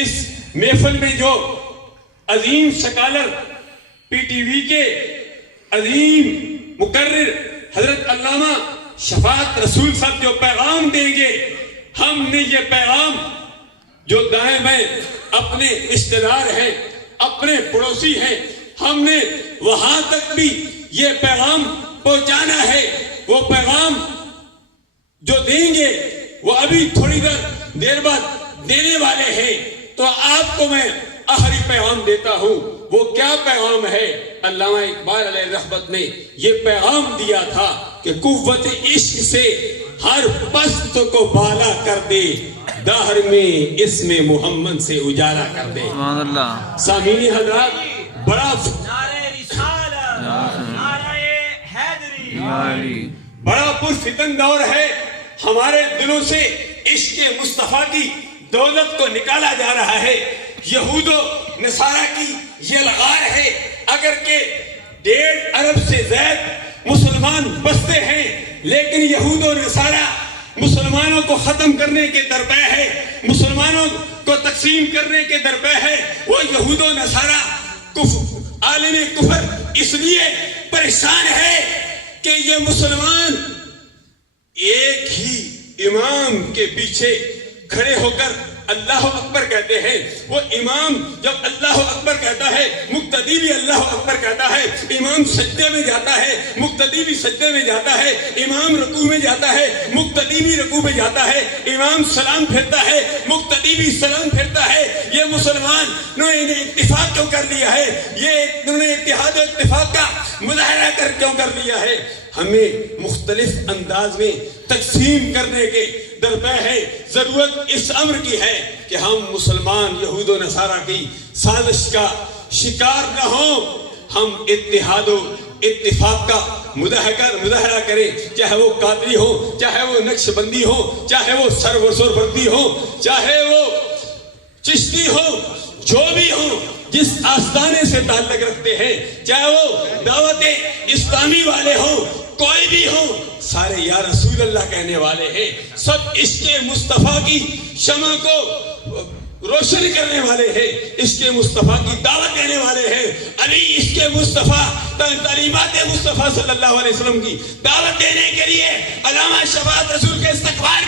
اس محفل میں جو عظیم سکالر پی ٹی وی کے عظیم مقرر حضرت علامہ شفاعت رسول صاحب جو پیغام دیں گے، ہم نے یہ پیغام جو دائیں بائیں اپنے رشتہ دار ہیں، اپنے پڑوسی ہیں، ہم نے وہاں تک بھی یہ پیغام پہنچانا ہے۔ وہ پیغام جو دیں گے وہ ابھی تھوڑی دیر بعد دینے والے ہیں، تو آپ کو میں آخری پیغام دیتا ہوں۔ وہ کیا پیغام ہے؟ علامہ اقبال علیہ رحمت نے یہ پیغام دیا تھا کہ قوت عشق سے ہر پست کو بالا کر دے، دہر میں اسم محمد سے اجالا کر دے۔ سبحان اللہ۔ سامعین حضرات، بڑا بڑا پرفتن دور ہے، ہمارے دلوں سے عشق مصطفیٰ کی دولت کو نکالا جا رہا ہے۔ یہود و نصارہ کی یہ لغار ہے، اگر کہ 1.5 ارب سے زائد مسلمان بستے ہیں، لیکن یہود و نصارہ مسلمانوں کو ختم کرنے کے درپے ہے، مسلمانوں کو تقسیم کرنے کے درپے ہے۔ وہ یہود و نصارہ عالم کفر اس لیے پریشان ہے کہ یہ مسلمان ایک ہی امام کے پیچھے کھڑے ہو کر اللہ اکبر کہتے ہیں۔ وہ امام جب اللہ اکبر کہتا ہے، مقتدی بھی اللہ اکبر کہتا ہے، امام سجدے میں جاتا ہے، مقتدی بھی سجدے میں جاتا ہے، امام رکوع میں جاتا ہے، مقتدی بھی رکوع میں جاتا ہے، امام سلام پھیرتا ہے، مقتدی بھی سلام پھیرتا ہے۔ یہ مسلمانوں نے اتفاق کیوں کر لیا ہے؟ یہ انہوں نے اتحاد و اتفاق کا مظاہرہ کیوں کر لیا ہے؟ ہمیں مختلف انداز میں تقسیم کرنے کے درپے ہے۔ ضرورت اس امر کی ہے کہ ہم مسلمان یہود و نصارہ کی سازش کا شکار نہ ہوں، ہم اتحاد و اتفاق کا مظاہرہ کریں، چاہے وہ قادری ہو، چاہے وہ نقش بندی ہو، چاہے وہ سروربندی ہو، چاہے وہ چشتی ہو، جو بھی ہو، جس آستانے سے تعلق رکھتے ہیں، چاہے وہ دعوت اسلامی والے ہوں، کوئی بھی ہو، سارے یا رسول اللہ کہنے والے ہیں، سب عشق مصطفیٰ کی شمع کو روشن کرنے والے ہیں، عشق مصطفیٰ کی دعوت دینے والے ہیں۔ علی عشق مصطفیٰ، تعلیمات مصطفیٰ صلی اللہ علیہ وسلم کی دعوت دینے کے لیے علامہ شفاعت رسول کے استقبال